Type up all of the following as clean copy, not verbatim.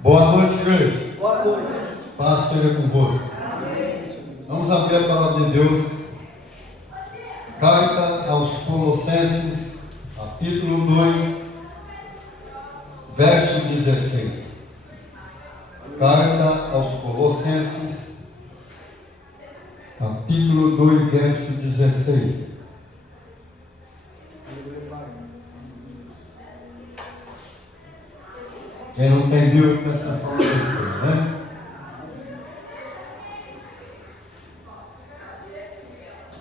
Boa noite, igreja. Boa noite. Paz seja convosco. Vamos abrir a palavra de Deus. Carta aos Colossenses, capítulo 2, verso 16. Carta aos Colossenses, capítulo 2, verso 16. Quem não tem Bíblia, presta atenção na leitura, né?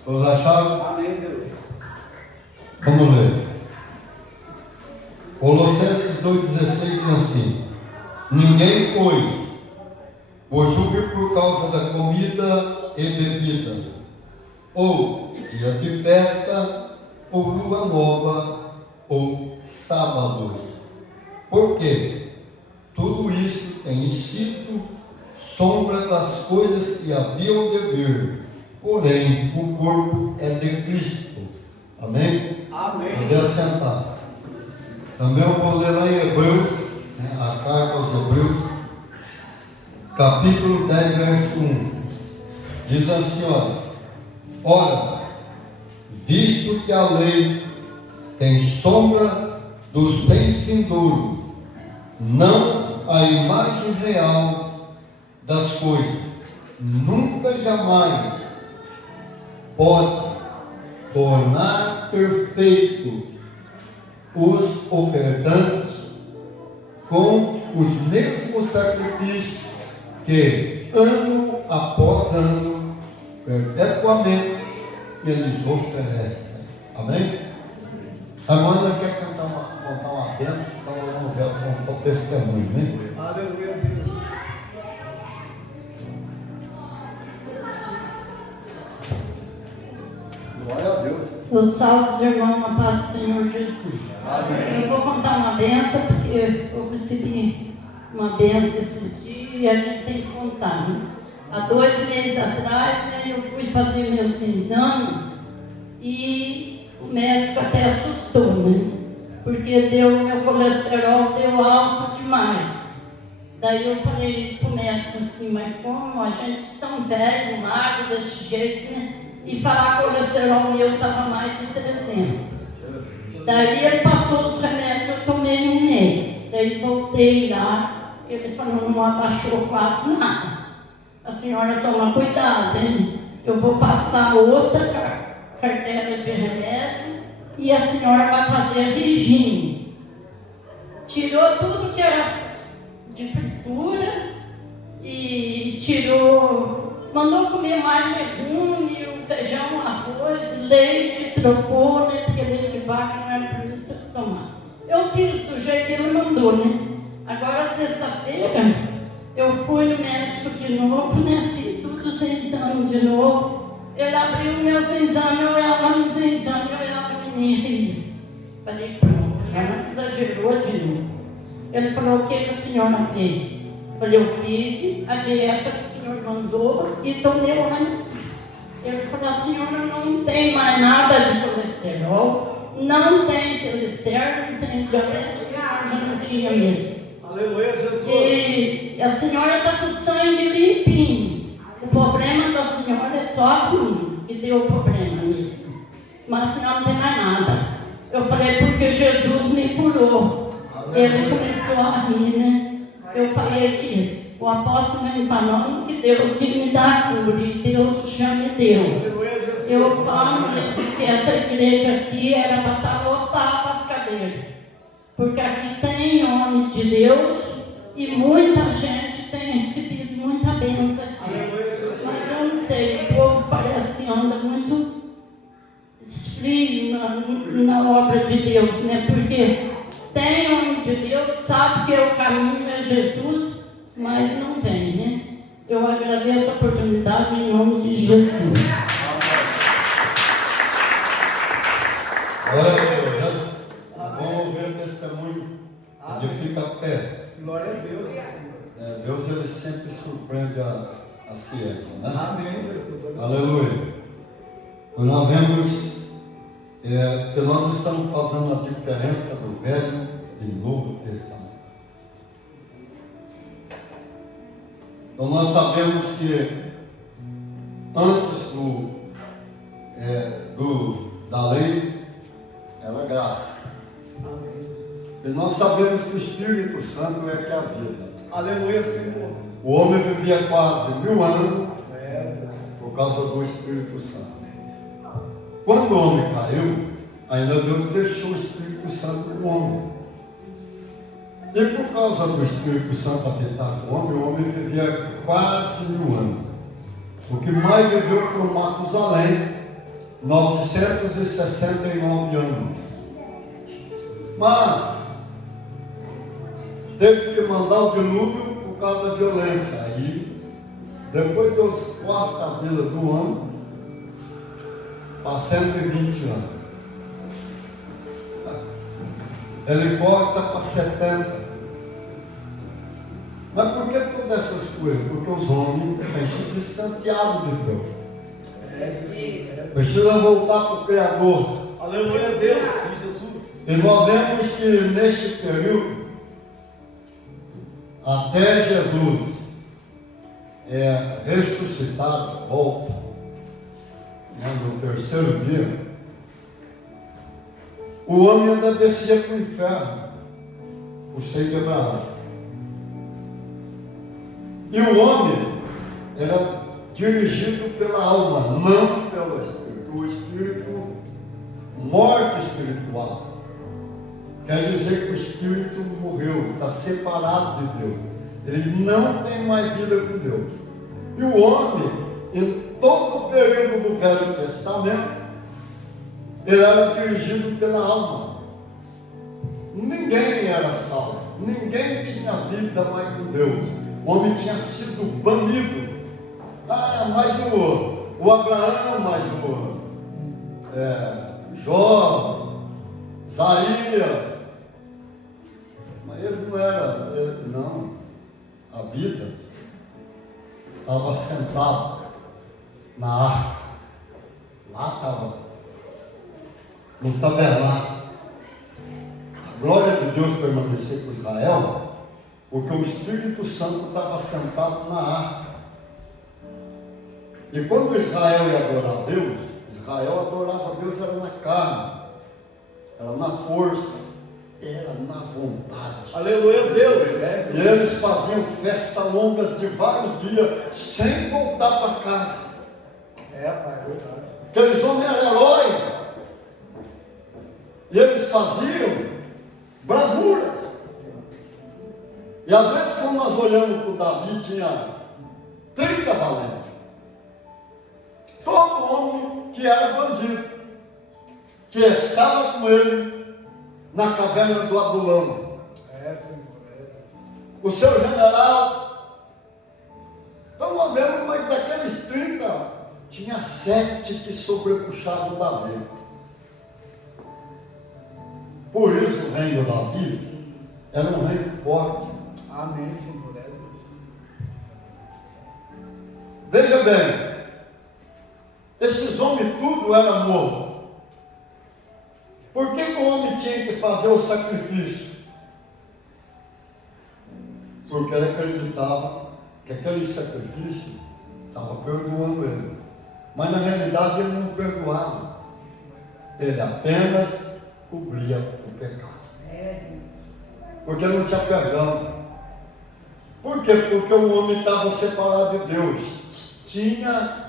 Todos acharam? Amém, Deus. Vamos ler. Colossenses 2,16 diz assim: ninguém, pois julgue por causa da comida e bebida, ou dia de festa, ou lua nova, ou sábados. Por quê? Tudo isso tem sido sombra das coisas que haviam de vir, porém o corpo é de Cristo. Amém? Amém. Pode assentar. Também eu vou ler lá em Hebreus, a carta aos Hebreus, capítulo 10, verso 1. Diz assim, ora, visto que a lei tem sombra dos bens vindouros, não a imagem real das coisas, nunca jamais pode tornar perfeitos os ofertantes com os mesmos sacrifícios que, ano após ano, perpetuamente eles oferecem. Amém? A Amanda quer contar uma bênção, então vamos ver contar o testemunho, né? Aleluia, Deus. Glória a Deus. Os salve os irmãos na paz do Senhor Jesus. Amém. Eu vou contar uma benção, porque eu recebi uma benção esses dias e a gente tem que contar, né? Há 2 meses atrás, né, eu fui fazer meus exames e o médico até assustou, né? Porque meu colesterol deu alto demais. Daí eu falei pro médico assim, mas como a gente tão velho, magro desse jeito, né? E falar que o colesterol meu estava mais de 300. Daí ele passou os remédios, eu tomei em 1 mês. Daí voltei lá, ele falou, não abaixou quase nada. A senhora toma cuidado, hein? Eu vou passar outra carteira de remédio e a senhora vai fazer regime. Tirou tudo que era de fritura e mandou comer mais legume, o feijão, arroz, leite, trocou, né? Porque leite de vaca não era permitido tomar. Eu fiz do jeito que ele mandou, né? Agora, sexta-feira, eu fui no médico de novo, né? Fiz todos os exames de novo. Ele abriu meus exames, eu olhava nos exames, eu olhava em mim. Falei, pronto, já não exagerou de novo. Ele falou, o que a senhora fez? Eu falei, eu fiz a dieta que o senhor mandou e tomei o remédio. Ele falou, a senhora não tem mais nada de colesterol, não tem triglicéridos, não tem diabetes, já não tinha mesmo. Aleluia, Jesus. E a senhora está com o sangue limpinho. O problema da senhora é só a coluna, que deu o problema mesmo. Mas a senhora não tem mais nada. Eu falei, porque Jesus me curou. Ele começou a rir, né? Eu falei que o apóstolo vem falando que Deus me dá a cura e Deus já me deu. Aleluia, Jesus. Eu falo que essa igreja aqui era para estar lotada as cadeiras. Porque aqui tem homem de Deus e muita gente tem recebido muita bênção aqui. Aleluia, Jesus. Mas eu não sei, o povo parece que anda muito frio na obra de Deus, né? Porque tem homem de Deus, sabe que o caminho é Jesus, mas não vem, né? Eu agradeço a oportunidade em nome de Jesus. Glória a Deus, né? Vamos ver o testemunho. Edifica a fé. Glória a Deus. Deus, ele sempre surpreende a ciência, né? Amém, Jesus. Aleluia. Nós vemos que nós estamos fazendo a diferença do Velho e Novo Testamento. Então nós sabemos que antes da lei era graça. Amém, Jesus. E nós sabemos que o Espírito Santo é que é a vida. Aleluia, Senhor. O homem vivia quase 1000 anos Deus. por causa do Espírito Santo. Quando o homem caiu, ainda Deus deixou o Espírito Santo no homem. E por causa do Espírito Santo habitar no homem, o homem vivia quase 1000 anos. O que mais viveu foi Matusalém, 969 anos. Mas teve que mandar o dilúvio por causa da violência. Aí, depois dos 4 cabelos do ano, para 120 anos. Helicóptero para 70. Mas por que todas essas coisas? Porque os homens têm se distanciado de Deus. Precisa voltar para o Criador. Aleluia, Deus. Sim, Jesus. E nós vemos que neste período, até Jesus ressuscitado, volta, no terceiro dia, o homem ainda descia para o inferno, o seio de Abraão. E o homem era dirigido pela alma, não pelo espírito. O espírito, morte espiritual. Quer dizer que o espírito morreu, está separado de Deus. Ele não tem mais vida com Deus. E o homem, em todo o período do Velho Testamento, ele era dirigido pela alma. Ninguém era salvo. Ninguém tinha vida mais com Deus. O homem tinha sido banido. Mas o Abraão, mas o Jó, Isaías, mas eles não eram, não. A vida estava sentado na arca. Lá estava, no tabernáculo. A glória de Deus permanecia com Israel, porque o Espírito Santo estava sentado na arca. E quando Israel ia adorar a Deus, Israel adorava a Deus era na carne, era na força, era na vontade. Aleluia, Deus. E eles faziam festas longas de vários dias, sem voltar para casa. Pai, é verdade. Aqueles homens eram heróis. E eles faziam bravura. E às vezes, quando nós olhamos para o Davi, tinha 30 valentes. Todo homem que era bandido, que estava com ele na caverna do Adulão. Senhor. O seu general. Então nós vemos, mas daqueles 30, tinha 7 que sobrepuxavam Davi. Por isso o reino de Davi era um reino forte. Amém, Senhor. É Deus. Veja bem, esses homens tudo era morto. Por que o homem tinha que fazer o sacrifício? Porque ele acreditava que aquele sacrifício estava perdoando ele. Mas na realidade ele não perdoava. Ele apenas cobria o pecado. Porque não tinha perdão. Por quê? Porque o homem estava separado de Deus. Tinha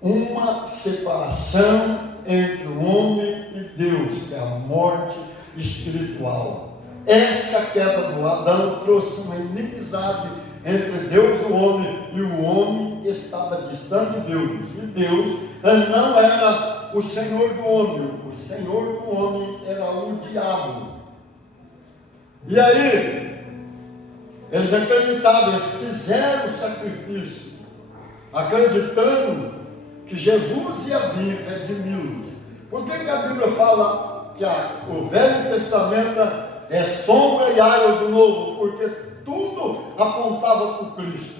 uma separação entre o homem e Deus, que é a morte espiritual. Esta queda do Adão trouxe uma inimizade entre Deus e o homem estava distante de Deus, e Deus não era o Senhor do homem era o diabo. E aí, eles acreditavam, eles fizeram o sacrifício, acreditando que Jesus ia vir redimi-los. Por que a Bíblia fala que o Velho Testamento é sombra e área do Novo? Porque tudo apontava para o Cristo.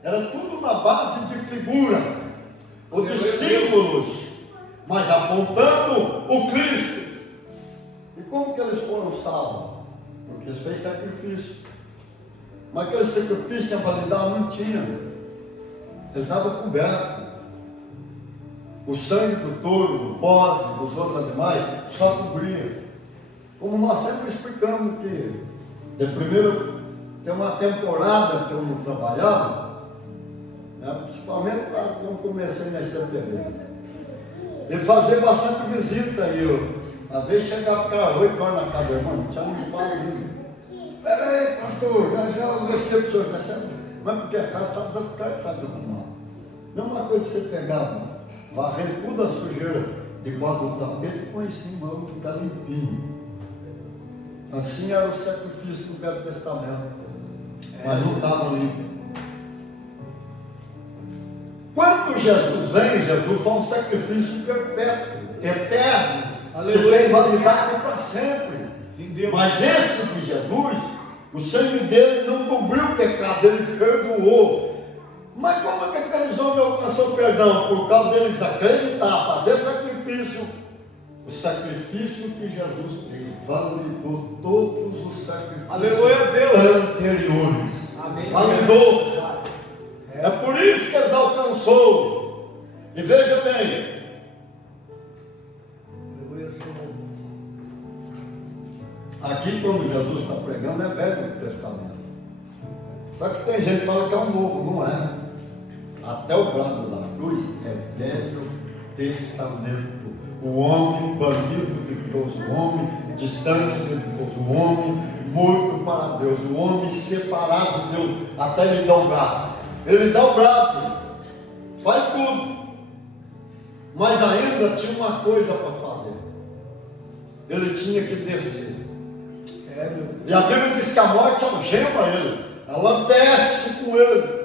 Era tudo na base de figuras, ou de símbolos, mas apontando o Cristo. E como que eles foram salvos? Porque eles fez sacrifício. Mas aquele sacrifício tinha validade? Não tinha. Ele estava coberto. O sangue do touro, do bode, dos outros animais, só cobria. Como nós sempre explicamos que, de primeiro, tem uma temporada que eu não trabalhava, né, principalmente lá quando comecei na CPV, e fazia bastante visita, e eu, às vezes chegava cara 8 horas na casa do irmão, não tinha um padrinho. Peraí, pastor, já eu recebo o senhor, mas porque a casa estava desarrumada. Mesma coisa que você pegava, varrer toda a sujeira debaixo do tapete e põe em cima, para ficar limpinho. Assim era o sacrifício do Velho Testamento, mas não estava limpo. Quando Jesus vem, Jesus foi um sacrifício perpétuo, eterno, que tem validade para sempre. Mas esse de Jesus, o sangue dele não cobriu o pecado, ele perdoou. Mas como é que aqueles homens alcançou perdão? Por causa deles acreditar, fazer sacrifício. O sacrifício que Jesus fez validou todos os sacrifícios anteriores. Amém. Validou. É por isso que eles alcançou. E veja bem. Aqui quando Jesus está pregando é Velho Testamento. Só que tem gente que fala que é um novo, não é? Até o brado da cruz é Velho Testamento. O homem banido de Deus, o homem distante de Deus, o homem morto para Deus, o homem separado de Deus, até ele dá o brado. Ele dá o brado, faz tudo, mas ainda tinha uma coisa para fazer. Ele tinha que descer. E a Bíblia diz que a morte algema ele, ela desce com ele.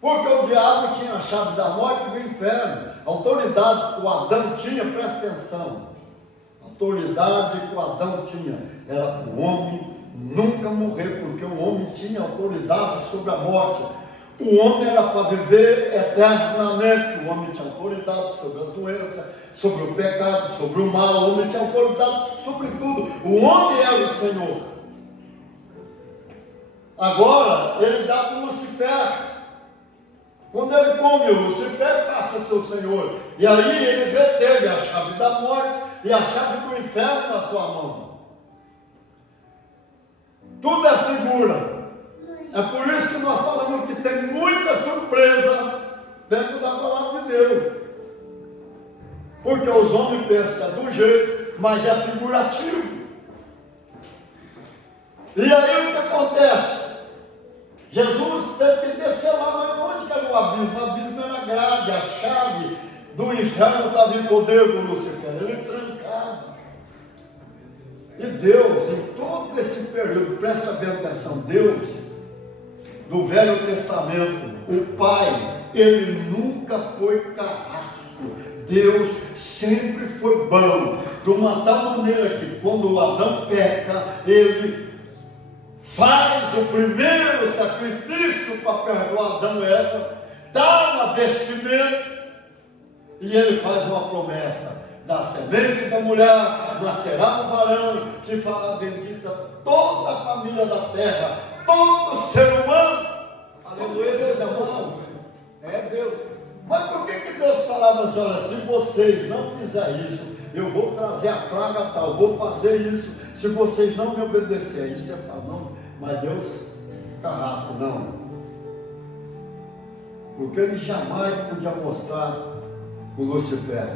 Porque o diabo tinha a chave da morte e do inferno. A autoridade que o Adão tinha, presta atenção. A autoridade que o Adão tinha era para o homem nunca morrer, porque o homem tinha autoridade sobre a morte. O homem era para viver eternamente. O homem tinha autoridade sobre a doença, sobre o pecado, sobre o mal. O homem tinha autoridade sobre tudo. O homem era o Senhor. Agora, ele dá para o Lucifer. Quando ele come, o Lucifer passa a ser o Senhor. E aí ele reteve a chave da morte e a chave do inferno na sua mão. Tudo é figura. É por isso que nós falamos que tem muita surpresa dentro da palavra de Deus. Porque os homens pensam que é do jeito, mas é figurativo. E aí o que acontece? Jesus teve que descer lá, mas onde que era o abismo? O abismo era grade, a chave do inferno estava em poder do Lucifer, ele trancava. E Deus, em todo esse período, presta bem atenção, Deus, do Velho Testamento, o Pai, ele nunca foi carrasco. Deus sempre foi bom, de uma tal maneira que quando o Adão peca, ele faz o primeiro sacrifício para perdoar Adão e Eva, dá uma vestimenta, e ele faz uma promessa: da semente da mulher nascerá um varão que fará bendita toda a família da terra, todo ser humano. Aleluia, Deus é mau. É Deus. Mas por que Deus falava assim: olha, se vocês não fizerem isso, eu vou trazer a praga tal, vou fazer isso, se vocês não me obedecerem? Isso é para não, mas Deus, carrasco, não. Porque ele jamais podia mostrar o Lucifer.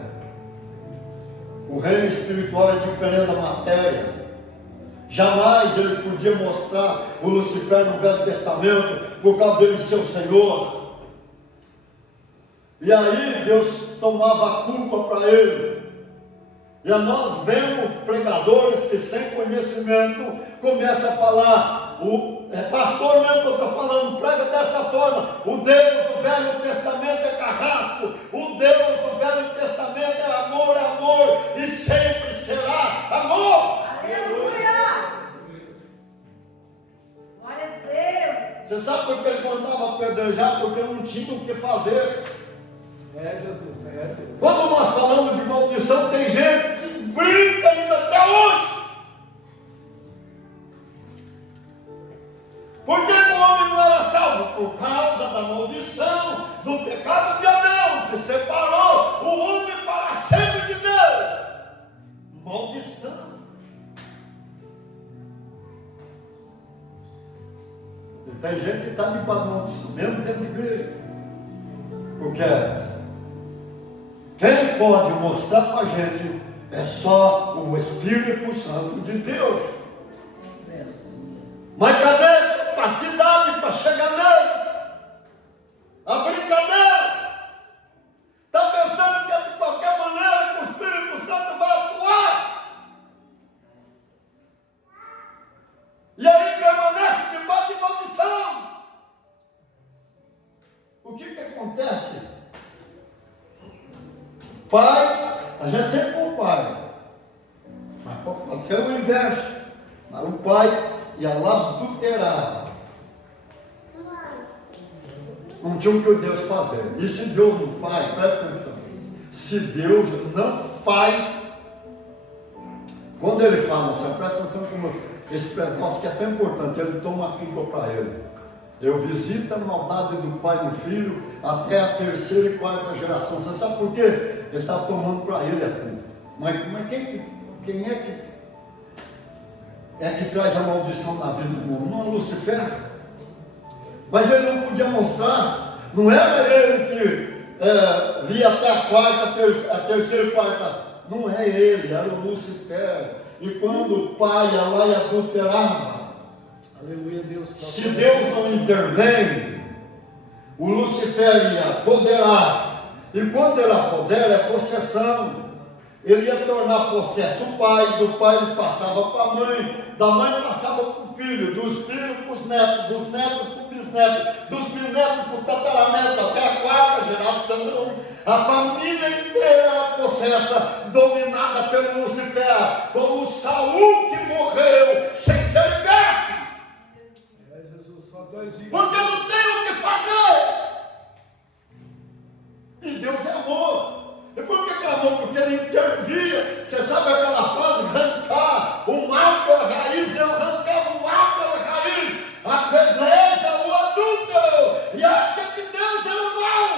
O reino espiritual é diferente da matéria. Jamais ele podia mostrar o Lucifer no Velho Testamento, por causa dele ser o Senhor. E aí Deus tomava a culpa para ele. E nós vemos pregadores que sem conhecimento começam a falar, pastor mesmo que eu estou falando, prega dessa forma: o Deus do Velho Testamento é carrasco, o Deus do Velho Testamento é amor, e sempre será amor. Aleluia! Glória a Deus! Você sabe por que ele mandava apedrejar? Porque não tinha o que fazer. É Jesus, é Deus. Quando nós falamos de maldição, tem gente que brinca ainda até hoje. por causa da maldição do pecado de Adão, que separou o homem para sempre de Deus. Maldição. E tem gente que está debaixo de maldição, mesmo dentro da igreja. Porque quem pode mostrar para a gente é só o Espírito Santo de Deus. Mas cadê a capacidade para chegar nele? A brincadeira. Está pensando que é de qualquer maneira que o Espírito Santo vai atuar? E aí permanece debaixo de maldição. O que acontece? Pai, a gente sempre com o pai. Mas pode ser o inverso. Mas o pai ia lá adulterava. Não tinha o que Deus fazer. E se Deus não faz, presta atenção. Se Deus não faz, quando ele fala, você presta atenção como esse pedaço que é tão importante, ele toma a culpa para ele. Eu visito a maldade do pai e do filho até a terceira e quarta geração. Você sabe por quê? Ele está tomando para ele a culpa. Mas quem é que traz a maldição na vida do mundo? Não é Lucifer? Mas ele não podia mostrar. Não era ele que via até a terceira e quarta. Não é ele, era o Lucifer. E quando o pai ia lá e adulterava, Aleluia, Deus. se Deus não intervém, o Lucifer ia apoderar. E quando ele apodera, é possessão. Ele ia tornar possesso o pai, do pai ele passava para a mãe, da mãe passava para o filho, dos filhos para os netos, dos netos para o bisneto, dos bisnetos para o tataraneto, até a quarta geração. A família inteira era possessa, dominada pelo Lucifer, como Saul que morreu sem ser liberto. Jesus, só 2 dias. Porque não tem o que fazer. E Deus é amor. E por que é amor? Porque ele intervia. Você sabe aquela frase, arrancar o mal pela raiz? Deus arrancava o mal pela raiz. A peleja, o adúltero. E acha que Deus era o mal.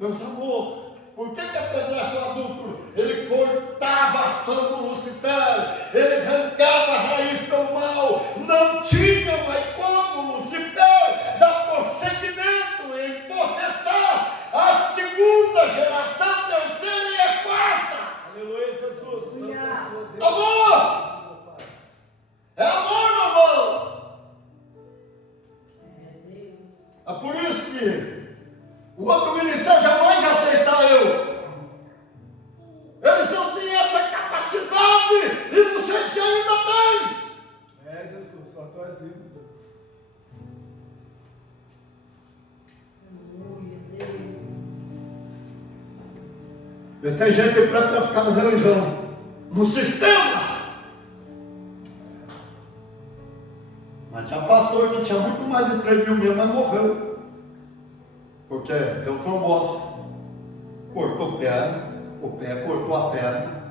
Deus é amor. Por que apedrecha o adúltero? Ele cortava a ação do Lucifer. Ele arrancava a raiz pelo mal. Não tinha mais como Lucifer dar prosseguimento em possessar a segunda geração, terceira e a quarta. Aleluia, Jesus. Santo Amor! É amor, meu irmão! É por isso que o outro ministério jamais ia aceitar eu. Eles não tinham essa capacidade e não sei se ainda tem. Jesus, só 2 dias. E tem gente que prefere ficar na religião, no sistema. Mas tinha pastor que tinha muito mais de 3 mil mesmo, mas morreu. Porque deu trombose, cortou o pé cortou a perna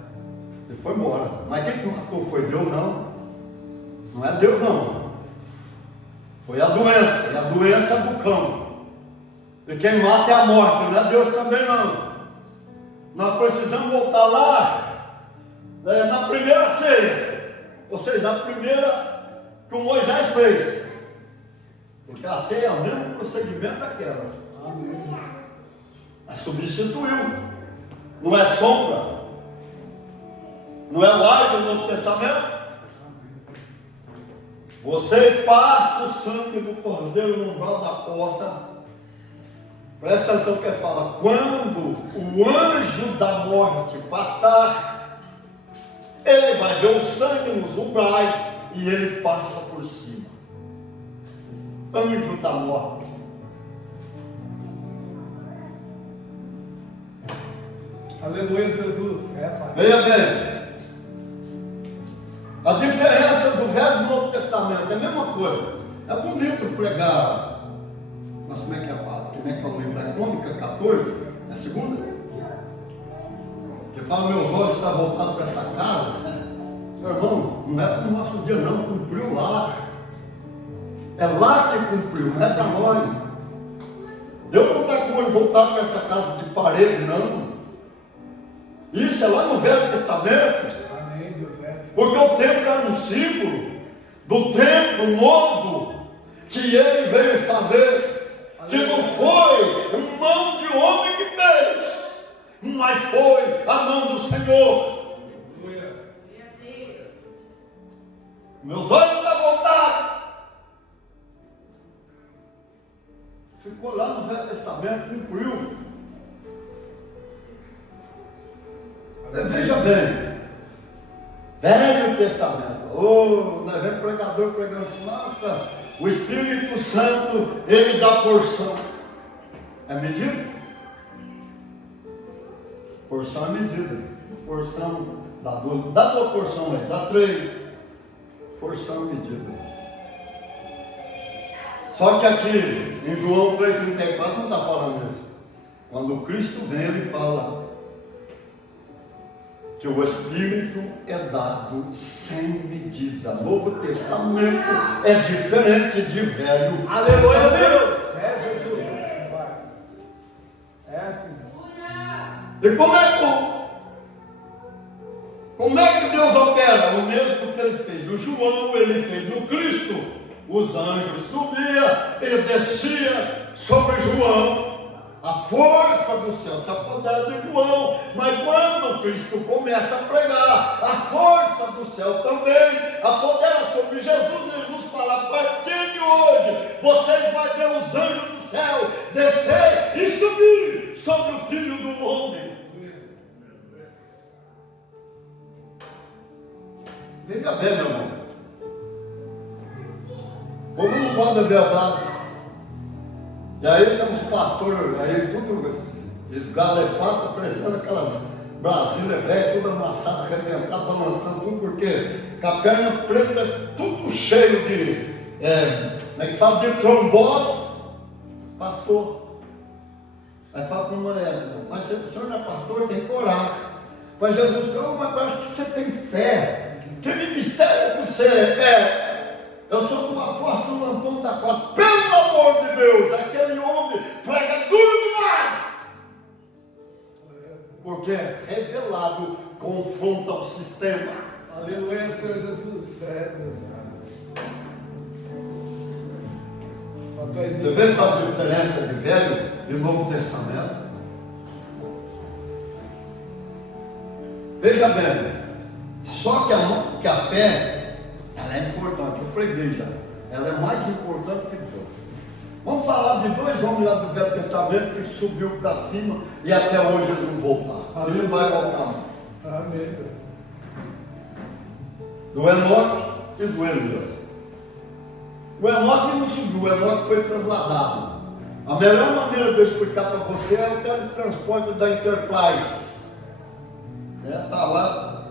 e foi embora. Mas quem matou foi Deus não. Não é Deus não. Foi a doença, e a doença é do cão. E quem mata é a morte, não é Deus também não. Nós precisamos voltar lá na primeira ceia, ou seja, na primeira que o Moisés fez. Porque a ceia é o mesmo procedimento daquela. Mas substituiu. Não é sombra. Não é o ar do Novo Testamento. Você passa o sangue do cordeiro no umbral da porta. Presta atenção que ele fala. Quando o anjo da morte passar, ele vai ver o sangue nos umbrais e ele passa por cima. Anjo da morte. Aleluia, Jesus. Pai. Veja bem. A diferença do Velho e do Novo Testamento é a mesma coisa. É bonito pregar. Mas como é que é o livro da Crônica 14? É a segunda? Que fala, meus olhos estão voltados para essa casa. Meu irmão, não é para o nosso dia não, cumpriu lá. É lá que cumpriu, não é para nós. Deus não está com o olho voltado para essa casa de parede, não. Isso é lá no Velho Testamento. Amém, Deus é assim. Porque o templo era um símbolo do templo novo que ele veio fazer, que não foi mão de homem que fez, mas foi a mão do Senhor. Meus olhos estão voltados. Ficou lá no Velho Testamento, cumpriu. Veja bem, Velho Testamento. Nós vemos pregador pregando assim, nossa, o Espírito Santo, ele dá porção. É medida? Porção é medida. Porção dá duas. Dá tua porção aí, dá 3. Porção é medida. Só que aqui, em João 3,34, não está falando isso. Quando Cristo vem, ele fala que o Espírito é dado sem medida. Novo Testamento é diferente de Velho Aleluia, Testamento. Deus. É Jesus. Vai. É assim. E como é que Deus opera? O mesmo que ele fez no João, ele fez no Cristo. Os anjos subiam e desciam sobre João. A força do céu se apodera de João, mas quando Cristo começa a pregar, a força do céu também apodera sobre Jesus. Jesus fala: a partir de hoje, vocês vão ver os anjos do céu descer e subir sobre o Filho do Homem. Veja bem, meu irmão, o povo não gosta da verdade. E aí temos pastores, aí tudo esgalepato, parecendo aquelas Brasílias velhas, tudo amassado, arrebentado, balançando tudo, porque com a perna preta, tudo cheio de, como é que fala, de trombose. Pastor. Aí fala para uma mulher, mas o senhor não é pastor, tem coragem. Mas Jesus falou, mas parece que você tem fé. Que ministério que você é? Eu sou do apóstolo Antônio da Costa. Pelo amor de Deus, aquele homem prega duro demais. Porque é revelado, confronta o sistema. Aleluia, Senhor Jesus. É, Deus. Só tu és Você vê só a diferença de Velho e Novo Testamento? Veja bem, só que a fé, ela é importante, eu preguei já. Ela é mais importante que Deus. Vamos falar de 2 homens lá do Velho Testamento que subiu para cima e até hoje eles não voltaram. Ele não vai voltar. Amém. Do Enoque e do Elias. O Enoque não subiu, o Enoque foi trasladado. A melhor maneira de eu explicar para você é o teletransporte da Enterprise. Está lá,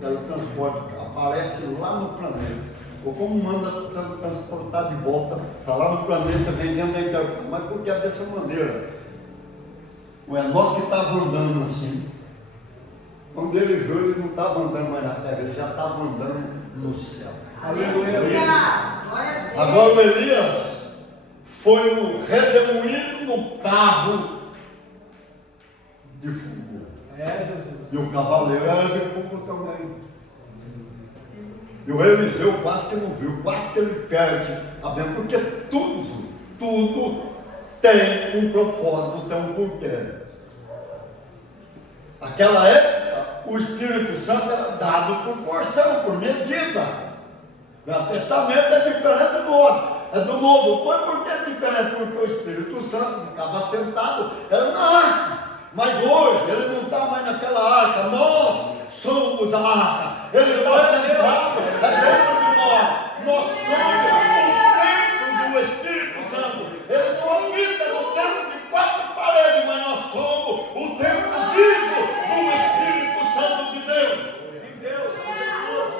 teletransporte, aparece lá no planeta. Ou como manda transportar de volta, está lá no planeta, vendendo a Enterprise. Mas porque é dessa maneira. O Enoque estava andando assim. Quando ele viu, ele não estava andando mais na terra, ele já estava andando no céu. Aleluia. Agora o Elias foi no redemoinho no carro de fogo. É, Jesus. E o cavaleiro era de fogo também. E o Eliseu quase que não viu, quase que ele perde a bênção, porque tudo tem um propósito, tem um porquê. Naquela época, o Espírito Santo era dado por porção, por medida. O Velho Testamento é diferente do nosso, é do Novo. Mas por que é diferente? Porque o Espírito Santo ficava sentado, era na arca. Mas hoje, ele não está mais naquela arca, nós somos a arca. Ele está sentado dentro de nós. Nós somos o templo do Espírito Santo. Ele não habita no templo de 4 paredes, mas nós somos o templo vivo do Espírito Santo de Deus. Sim, Deus. Jesus.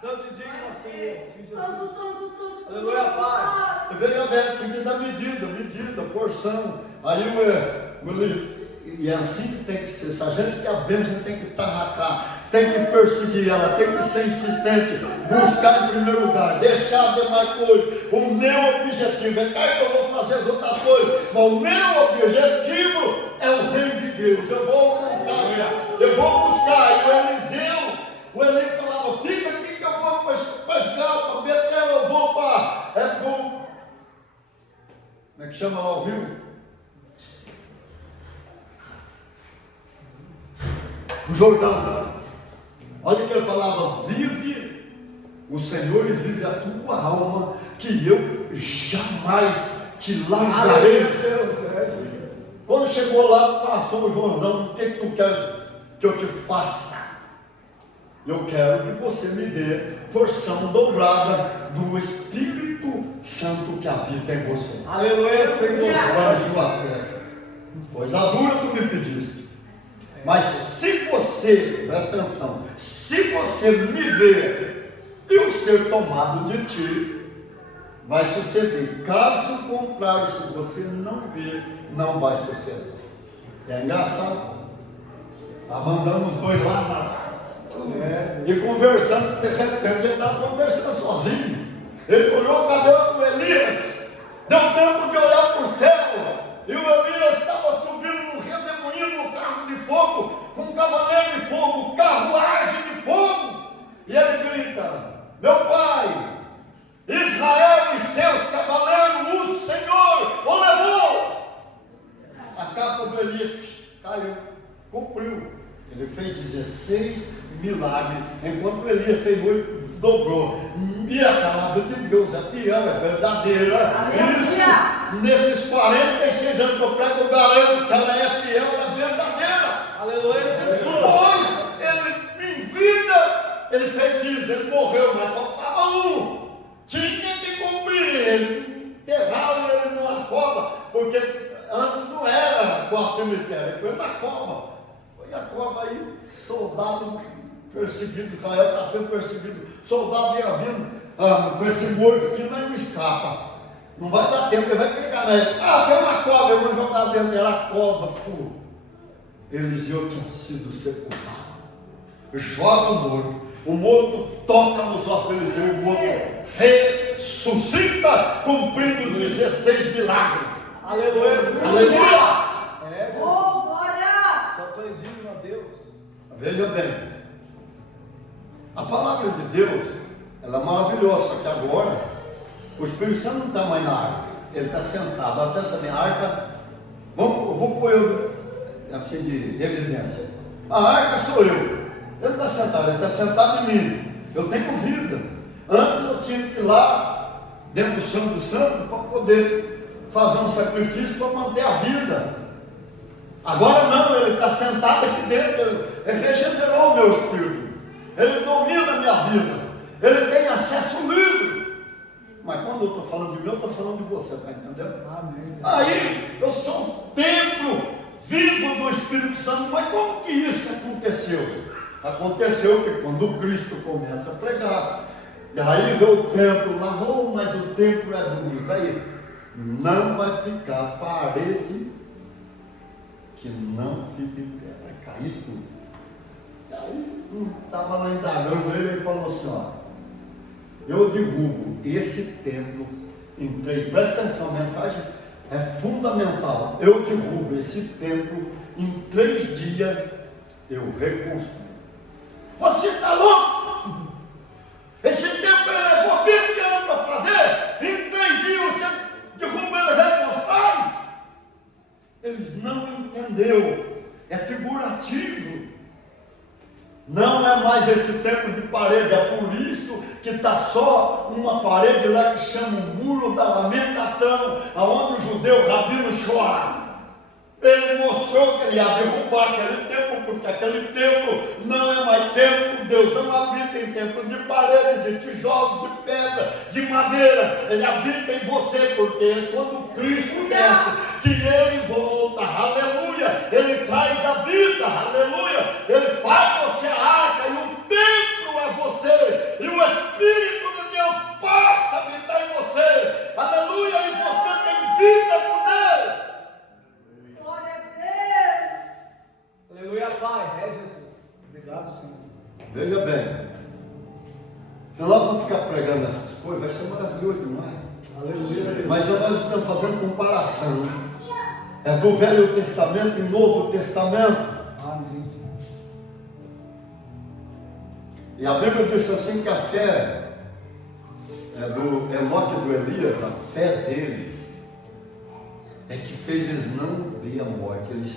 Santo e digno, Senhor. Sim, Jesus. Aleluia, Pai. Veja bem, tinha que dar medida, porção. Aí e é assim que tem que ser. Se a gente quer a bênção, tem que tarracar. tem que perseguir ela, tem que ser insistente, buscar em primeiro lugar, deixar de mais coisas. O meu objetivo é claro que eu vou fazer as outras coisas, mas o meu objetivo é o reino de Deus. Eu vou alcançar, eu vou buscar. E o Eliseu falava, fica aqui que eu vou para Gilgal, para Betel, eu vou para como é que chama lá o rio? O Jordão. Olha que ele falava, vive o Senhor e vive a tua alma, que eu jamais te largarei. Quando chegou lá, passou o Jordão, o que tu queres que eu te faça? Eu quero que você me dê porção dobrada do Espírito Santo que habita em você. Aleluia, Senhor. Coisa dura tu me pediste. Mas se você, presta atenção, se você me ver e eu ser tomado de ti, vai suceder. Caso contrário, se você não ver, não vai suceder. É engraçado. Estava andando os dois lá e conversando, de repente ele estava conversando sozinho. Ele olhou, cadê o Elias? Deu tempo de olhar para o céu. E o Elias estava subindo no redemoinho no carro de fogo, com um cavaleiro de fogo, carruagem de fogo. E ele grita, meu pai, Israel e seus cavaleiros, o Senhor o levou. A capa do Elias caiu, cumpriu. Ele fez 16 milagres, enquanto Elias fez 8, dobrou. E a palavra de Deus é fiel, é verdadeira. Isso, nesses 46 anos que eu prego, eu garanto que ela é fiel, ela é verdadeira. Aleluia, Jesus. Pois ele, em vida, ele fez 15, ele morreu, mas faltava um. Tinha que cumprir. Ele enterraram ele numa cova, porque antes não era igual cemitério, foi na cova. Foi a cova aí, soldado perseguido, Israel está sendo perseguido, soldado ia vindo com esse morto que não escapa. Não vai dar tempo, ele vai pegar nele. Tem uma cova, eu vou jogar dentro. Era a cova, pô. Eliseu tinha sido sepultado. Joga o morto toca nos ossos de Eliseu, o morto ressuscita, cumprindo 16 milagres. Aleluia, Aleluia! Oh, glória! Só tu és digno a Deus. Veja bem, a palavra de Deus, ela é maravilhosa, só que agora o Espírito Santo não está mais na arca, ele está sentado. Agora pensa bem, a arca, eu vou pôr eu assim de evidência. A arca sou eu, ele está sentado, ele está sentado em mim, eu tenho vida. Antes eu tinha que ir lá dentro do Santo do Santo para poder fazer um sacrifício para manter a vida. Agora não, ele está sentado aqui dentro, ele regenerou o meu espírito, ele domina a minha vida, ele tem acesso livre. Mas quando eu estou falando de mim, eu estou falando de você, está entendendo? Amém. Aí eu sou um templo vivo do Espírito Santo. Mas como que isso aconteceu? Aconteceu que quando Cristo começa a pregar, e aí vê o templo lá, mas o templo é bonito, aí não vai ficar parede que não fica em pé, vai cair tudo. Aí estava lá indagando ele falou assim, ó, eu derrubo esse templo em 3, presta atenção, a mensagem é fundamental, eu derrubo esse templo em 3 dias, eu reconstruo. Você está louco? Esse templo ele levou 20 anos para fazer, em 3 dias você derruba ele e reconstrói? Eles não entenderam, é figurativo. Não é mais esse templo de parede, é por isso que está só uma parede lá que chama o Muro da Lamentação, aonde o judeu rabino chora. Ele mostrou que ele ia derrubar aquele templo, porque aquele templo não é mais templo, Deus não habita em templo de parede, de tijolos, de pedra, de madeira, ele habita em você, porque quando Cristo desce, que ele volta, aleluia, ele traz a vida, aleluia, ele faz você a arca, e o templo é você, e o Espírito de Deus passa a habitar em você, aleluia, e você tem vida com ele. Glória a Deus! Aleluia, Pai. É Jesus. Obrigado, Senhor. Se nós vamos ficar pregando essas coisas, vai ser maravilhoso demais. Aleluia. Mas nós estamos fazendo comparação, né? É do Velho Testamento e Novo Testamento. Amém, Senhor. E a Bíblia diz assim que a fé do Enoque e do Elias, a fé deles, é que fez eles não ver a morte. Eles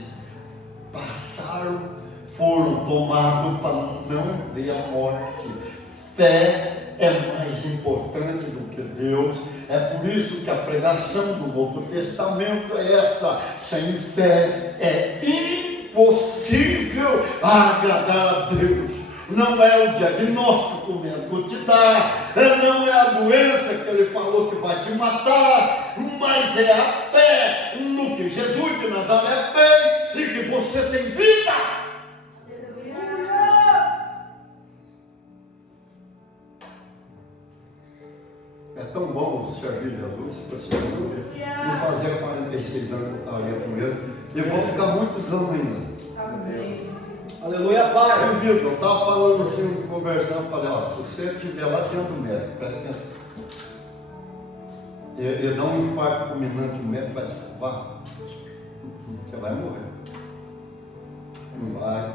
passaram, foram tomados para não ver a morte. Fé é mais importante do que Deus. É por isso que a pregação do Novo Testamento é essa. Sem fé é impossível agradar a Deus. Não é o diagnóstico que o médico te dá, não é a doença que ele falou que vai te matar, mas é a fé no que Jesus de Nazaré fez e que você tem vida. É tão bom servir Jesus, pessoal. Não fazia 46 anos que eu estaria com ele, e vou ficar muitos anos ainda. Amém. Aleluia, Pai. Querido, eu estava falando assim, conversando, falei, ó, se você estiver lá diante do médico, presta atenção. Ele dá um infarto fulminante, o médico vai te salvar. Você vai morrer. Não vai.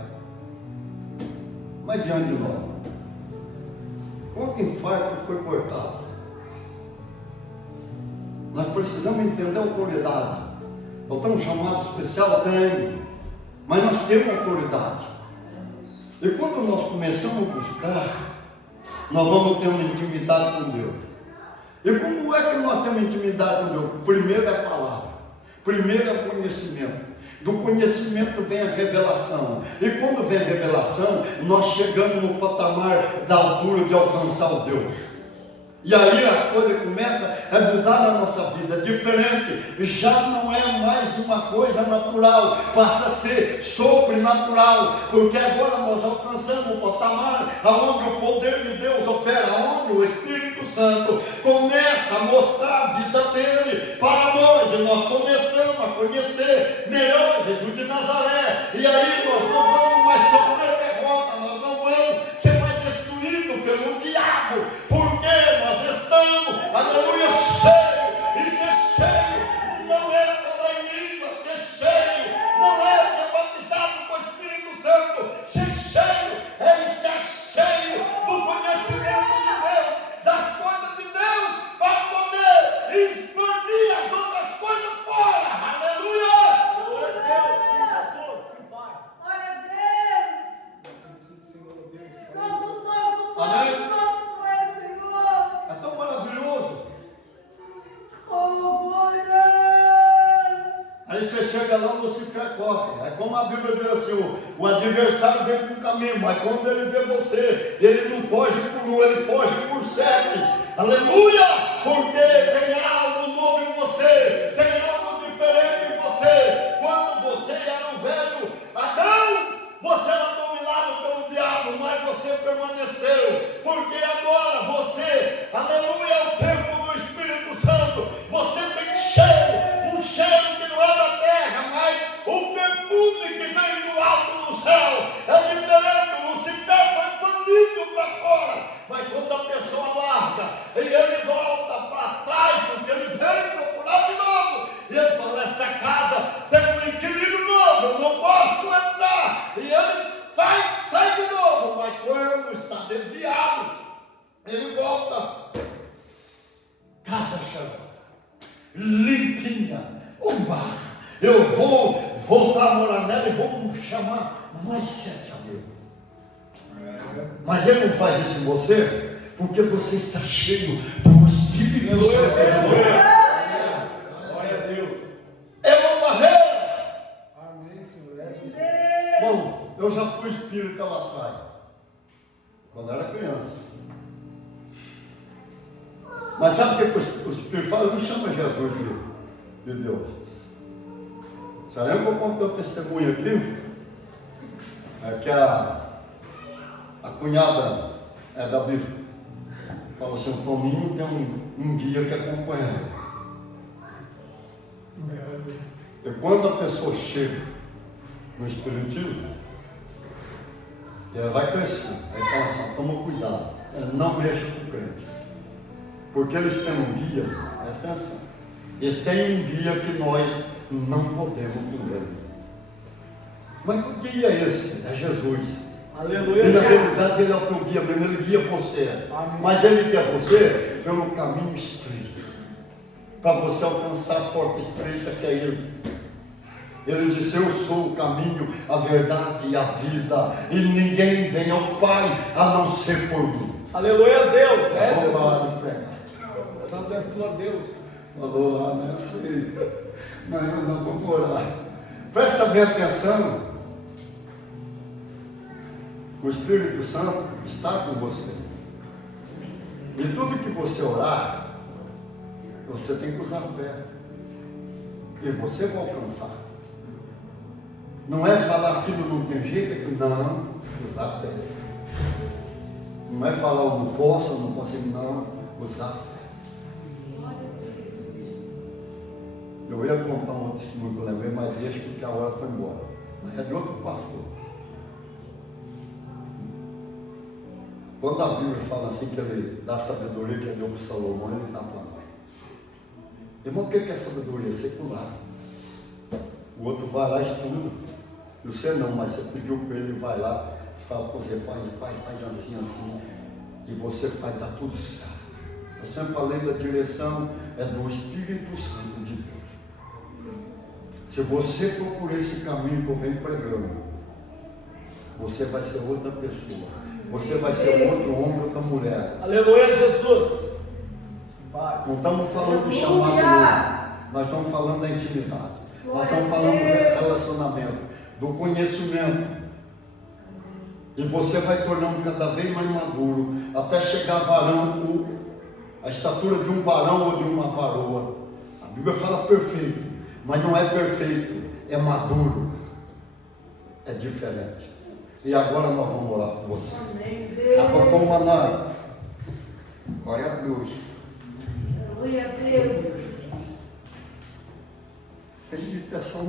Mas diante de nós, quanto infarto foi cortado? Nós precisamos entender a autoridade. Eu tenho um chamado especial? Tenho. Mas nós temos autoridade. E quando nós começamos a buscar, nós vamos ter uma intimidade com Deus. E como é que nós temos intimidade com Deus? Primeiro é a palavra. Primeiro é o conhecimento. Do conhecimento vem a revelação. E quando vem a revelação, nós chegamos no patamar da altura de alcançar o Deus. E aí as coisas começam a mudar na nossa vida, diferente, já não é mais uma coisa natural, passa a ser sobrenatural, porque agora nós alcançamos o patamar onde o poder de Deus opera, onde o Espírito Santo começa a mostrar a vida dele para nós, e nós começamos a conhecer melhor Jesus de Nazaré, e aí nós não vamos mais sofrer derrota, nós não vamos ser mais destruídos pelo diabo, porque nós estamos, aleluia, cheio, e ser cheio não é falar em língua, ser cheio não é ser batizado com o Espírito Santo, ser cheio é estar cheio do conhecimento de Deus, das coisas de Deus, para poder expandir as outras coisas fora, aleluia! Glória a Deus, sim, Jesus, sim, Pai. Glória a Deus. Senhor, Deus. Santo, santo, Amém. santo, santo tu és, Senhor. É tão maravilhoso. Oh, glórias. Aí você chega lá, Lucifer corre. É como a Bíblia diz assim, o adversário vem por um caminho, mas quando ele vê você, ele não foge por um, ele foge por 7. Aleluia! Porque tem algo novo em você, tem algo diferente em você. Quando você era o velho Adão, você era dominado pelo diabo, mas você permaneceu. Porque agora você, aleluia, é o templo do Espírito Santo. Você tem cheiro, um cheiro que não é da terra, mas o perfume que vem do alto do céu. É diferente, o Lucifer foi banido para fora. Mas quando a pessoa larga, e ele volta para trás, porque ele vem procurar de novo. E ele fala, essa casa tem um inquilino novo, eu não posso entrar. E ele sai de novo, mas quando está desviado, ele volta. Casa cheirosa, limpinha, eu vou voltar a morar nela e vou chamar mais 7 amigos. Mas ele não faz isso em você, porque você está cheio do Espírito Santo. Glória a Deus. É uma barreira. Amém, Senhor. É Jesus. Bom, eu já fui espírita lá atrás, quando era criança. Mas sabe o que o Espírito fala? Não chama Jesus de Deus. Você lembra que eu contei o testemunho aqui? É que a cunhada da Bíblia fala assim, o Toninho tem um guia que acompanha ele. E quando a pessoa chega no Espiritismo, ela vai crescendo. Aí fala assim, toma cuidado. não mexa com o crente. Porque eles têm um guia, presta atenção. Eles têm um guia que nós não podemos com ele. Mas que guia é esse? É Jesus. Aleluia. E na realidade ele é o teu guia mesmo, ele guia você. Amém. Mas ele guia você pelo caminho estreito. Para você alcançar a porta estreita que é ele. Ele disse, eu sou o caminho, a verdade e a vida. E ninguém vem ao Pai a não ser por mim. Aleluia a Deus. É Vamos lá, Jesus. né? Santo és tu, ó Deus. Falou lá, né? Assim, mas nós vamos orar. Presta bem atenção. O Espírito Santo está com você. E tudo que você orar, você tem que usar fé. E você vai alcançar. Não é falar aquilo não tem jeito, é que não, usar fé. Não é falar eu não posso, eu não consigo, não, usar fé. Eu ia contar um outro testemunho que eu lembrei, mas deixa porque a hora foi embora. Mas é de outro pastor. Quando a Bíblia fala assim que ele dá sabedoria que ele deu para Salomão, ele dá para nós. Irmão, o que é sabedoria? Secular. O outro vai lá e estuda. E você não, mas você pediu para ele, vai lá e fala, você faz assim, assim. E você faz, dá tudo certo. Eu sempre falei da direção, é do Espírito Santo de Deus. Se você for por esse caminho que eu venho pregando, você vai ser outra pessoa. Você vai ser outro homem, outra mulher. Aleluia, Jesus. Pai. Não estamos falando de chamado novo. Nós estamos falando da intimidade. Nós estamos falando do relacionamento, do conhecimento. E você vai tornando cada vez mais maduro, até chegar varão, a estatura de um varão ou de uma varoa. A Bíblia fala perfeito, mas não é perfeito, é maduro. É diferente. E agora nós vamos orar por você. Amém, Deus. Agora como mandar. Glória a Deus. Aleluia, Deus. Ele é só um